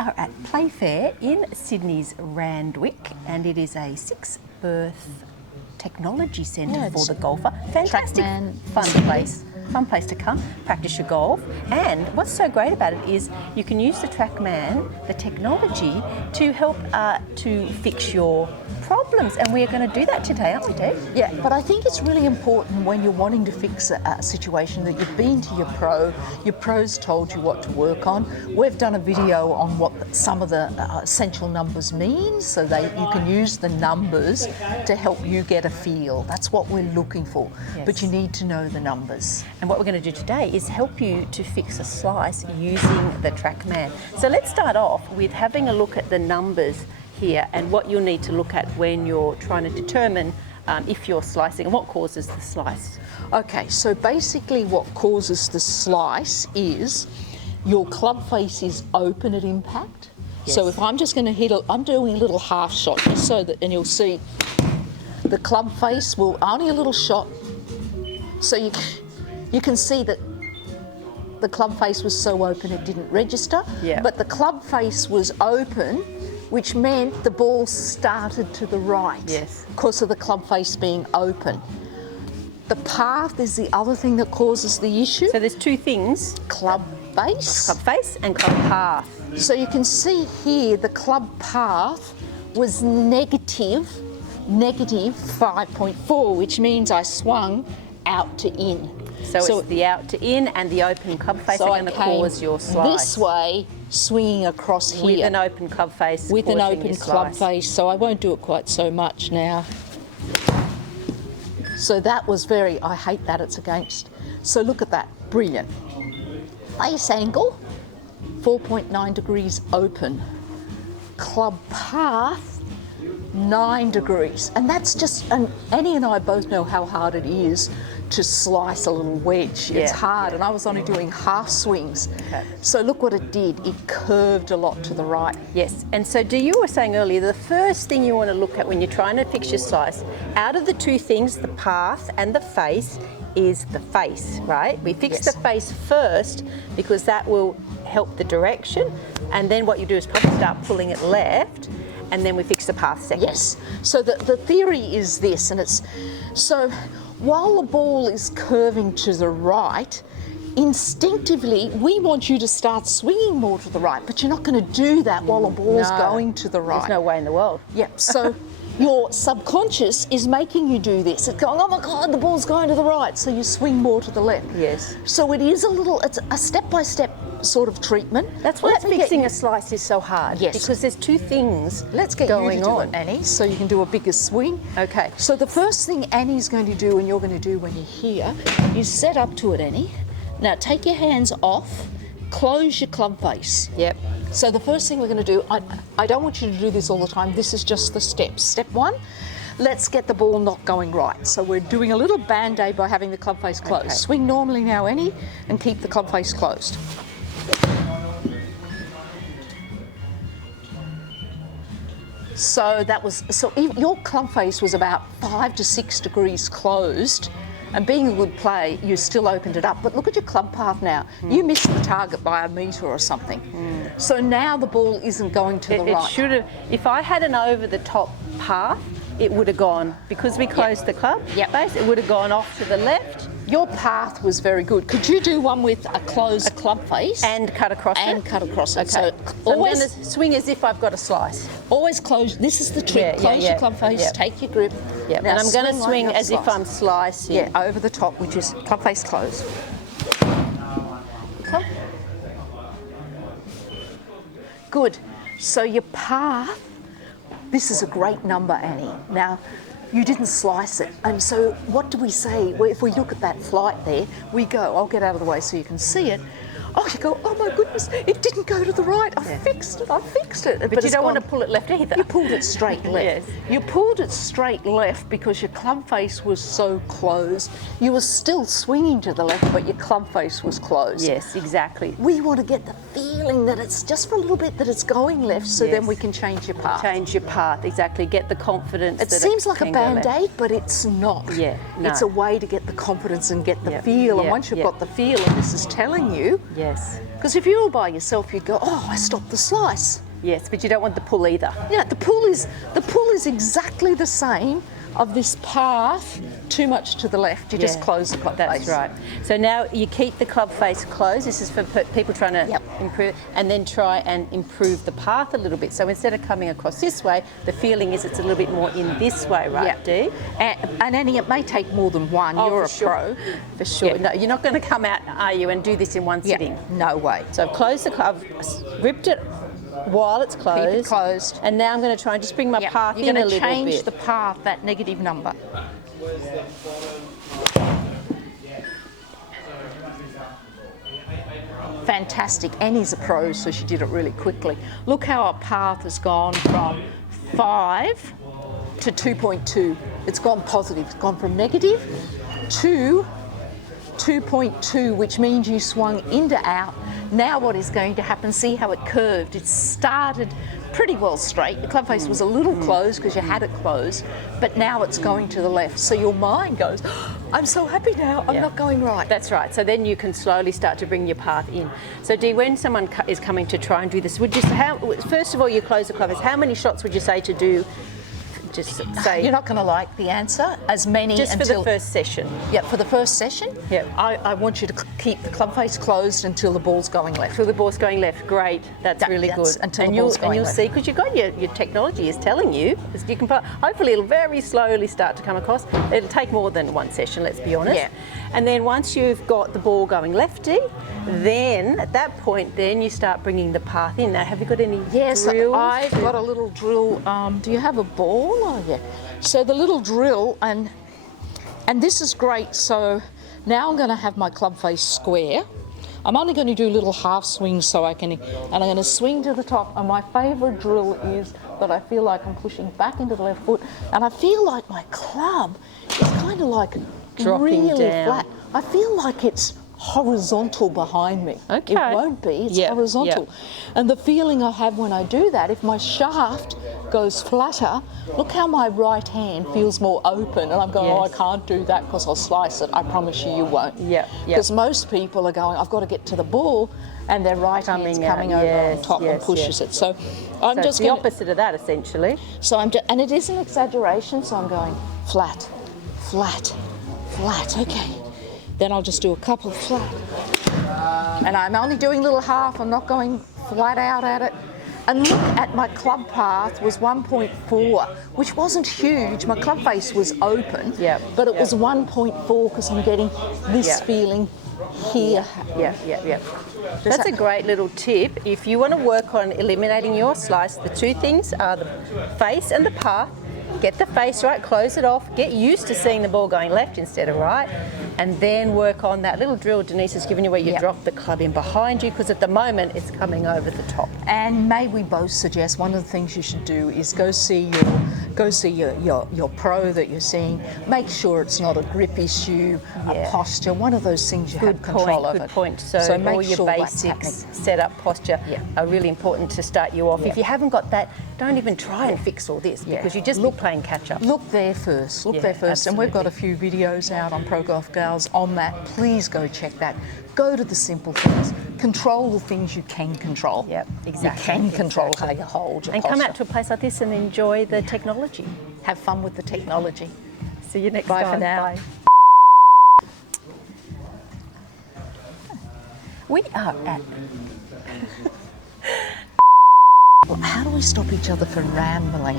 are at Playfair in Sydney's Randwick, and it is a 6-berth technology centre for the golfer. Fantastic, Trackman fun place to come, practice your golf. And what's so great about it is you can use the trackman, the technology, to help to fix your problems, and we're going to do that today, aren't we, Dave? Yeah, but I think it's really important when you're wanting to fix a situation that you've been to your pro's told you what to work on. We've done a video on what some of the essential numbers mean, so you can use the numbers to help you get a feel. That's what we're looking for, Yes. But you need to know the numbers. And what we're going to do today is help you to fix a slice using the trackman. So let's start off with having a look at the numbers here and what you'll need to look at when you're trying to determine if you're slicing and what causes the slice. Okay, so basically what causes the slice is your club face is open at impact. Yes. So if I'm just going to hit, I'm doing a little half shot just so that, and you'll see the club face will, only a little shot. So you can see that the club face was so open it didn't register, Yeah. but the club face was open, which meant the ball started to the right. Yes. Because of the club face being open. The path is the other thing that causes the issue. So there's two things, Club face. club face and club path. So you can see here the club path was negative 5.4, which means I swung out to in. So it's the out to in and the open club face So are I going to came cause your slice. this way, swinging across here. With an open club face. With an causing open your club slice. face, so I won't do it quite so much now. So that was I hate that, it's against. So look at that, brilliant. Face angle, 4.9 degrees open. Club path, 9 degrees. And that's just, and Annie and I both know how hard it is to slice a little wedge. It's Yeah. hard, and I was only doing half swings. Okay. So look what it did, it curved a lot to the right. Yes, and so you were saying earlier, the first thing you want to look at when you're trying to fix your slice, out of the two things, the path and the face, is the face, right? We fix Yes. the face first because that will help the direction, and then what you do is probably start pulling it left, and then we fix the path second. Yes. So the theory is this, and it's so while the ball is curving to the right, instinctively we want you to start swinging more to the right, but you're not going to do that while the ball's No. going to the right. There's no way in the world. Yep. So your subconscious is making you do this. It's going, oh my God, the ball's going to the right, so you swing more to the left. Yes. So it's a step-by-step sort of treatment. That's why Let me get fixing you- a slice is so hard. Yes. Because there's two things Let's get going you to do on. it, Annie, so you can do a bigger swing. Okay. So the first thing Annie's going to do, and you're going to do when you're here, is set up to it, Annie. Now take your hands off, close your club face. Yep. So the first thing we're going to do, I don't want you to do this all the time, this is just the steps. Step one, let's get the ball not going right. So we're doing a little band-aid by having the club face closed. Okay. Swing normally now, Annie, and keep the club face closed. So your club face was about 5 to 6 degrees closed, and being a good play, you still opened it up. But look at your club path now. You missed the target by a metre or something. So now the ball isn't going to the It right. should have, if I had an over the top path, it would have gone, because we closed the club Yep. face, it would have gone off to the left Your path was very good. Could you do one with a closed club face? and cut across And it. cut across it. Okay. So So I'm always, going to swing as if I've got a slice. always close. This is the trick. Yeah, yeah, Close yeah. your club face, Yep. take your grip. Yeah, Now and I'm going to like swing you're as if slicing. I'm slicing. Yeah, over the top, which is club face closed. Okay. Good. So your path, this is a great number, Annie. Now, you didn't slice it. And so what do we say? Well, if we look at that flight there, we go, I'll get out of the way so you can see it. Oh, you go, oh my goodness, it didn't go to the right. I fixed it. But you it's don't want to gone- pull it left either. You pulled it straight left. Yes. You pulled it straight left because your club face was so closed. You were still swinging to the left, but your club face was closed. Yes, exactly. We want to get the feeling that it's just for a little bit that it's going left, so then Yes. we can change your path. Change your path, exactly. Get the confidence. It that seems like a can go left. band-aid, but it's not. Yeah, no. It's a way to get the confidence and get the Yep, feel. And yep, once you've yep. got the feel, and this is telling you, Yes. Because if you were by yourself, you'd go, oh, I stopped the slice. Yes, but you don't want the pull either. Yeah, the pull is exactly the same of this path. Too much to the left. You just close the club face. That's right. So now you keep the club face closed. This is for people trying to improve, and then try and improve the path a little bit. So instead of coming across this way, the feeling is it's a little bit more in this way, right, Dee? And Annie, it may take more than one. You're a pro. For sure. No, you're not going to come out, are you, and do this in one sitting? No way. So I've closed the club, ripped it while it's closed. Keep it closed. And now I'm going to try and just bring my path in a little bit. You're going to change the path, that negative number. Fantastic. Annie's a pro, so she did it really quickly. Look how our path has gone from 5 to 2.2. It's gone positive. It's gone from negative to 2.2, which means you swung into out. Now what is going to happen, see how it curved. It started pretty well straight. The club face was a little closed because you had it closed, but now it's going to the left. So your mind goes, I'm so happy now, I'm not going right. That's right. So then you can slowly start to bring your path in. So Dee, when someone is coming to try and do this, would you first of all, you close the club face, how many shots would you say to do? Just say you're not going to like the answer. As many just until for the first session. Yeah, for the first session. Yeah, I want you to keep the club face closed until the ball's going left. Until the ball's going left. Great, that's really good. Until the ball's going left. See, because you've got your technology is telling you. You can hopefully it'll very slowly start to come across. It'll take more than one session. Let's be honest. Yeah. And then once you've got the ball going lefty, then at that point, then you start bringing the path in. Now, have you got any Yes, drills? I've got a little drill. Do you have a ball? Oh, yeah. So the little drill, and this is great. So now I'm going to have my club face square. I'm only going to do little half swings so I can, and I'm going to swing to the top. And my favourite drill is that I feel like I'm pushing back into the left foot, and I feel like my club is kind of like dropping really down. flat. I feel like it's horizontal behind me. Okay. It won't be, it's horizontal. And the feeling I have when I do that, if my shaft goes flatter, look how my right hand feels more open, and I'm going, oh, I can't do that because I'll slice it. I promise you, you won't. Because most people are going, I've got to get to the ball, and their right hand's coming over on top and pushes it. So I'm so just it's the opposite of that, essentially. So and it is an exaggeration, so I'm going flat, flat, flat, okay. Then I'll just do a couple flat. And I'm only doing little half, I'm not going flat out at it. And look at my club path was 1.4, which wasn't huge. My club face was open, but it was 1.4 because I'm getting this feeling here. That's a great little tip. If you want to work on eliminating your slice, the two things are the face and the path. Get the face right, close it off, get used to seeing the ball going left instead of right, and then work on that little drill Dennise has given you where you drop the club in behind you, because at the moment it's coming over the top. And may we both suggest one of the things you should do is go see your pro that you're seeing. Make sure it's not a grip issue, a posture, one of those things you have control of. Good point. So make all your sure basics, setup, posture are really important to start you off. If you haven't got that, don't even try and fix all this because you just look playing catch up. Look there first. Look there first. Absolutely. And we've got a few videos out on ProGolfGals on that. Please go check that. Go to the simple things. Control the things you can control. Yep, exactly. You can control how you hold your and posture. come out to a place like this and enjoy the technology. Have fun with the technology. See you next Bye time. for now. Bye. We are at... How do we stop each other from rambling?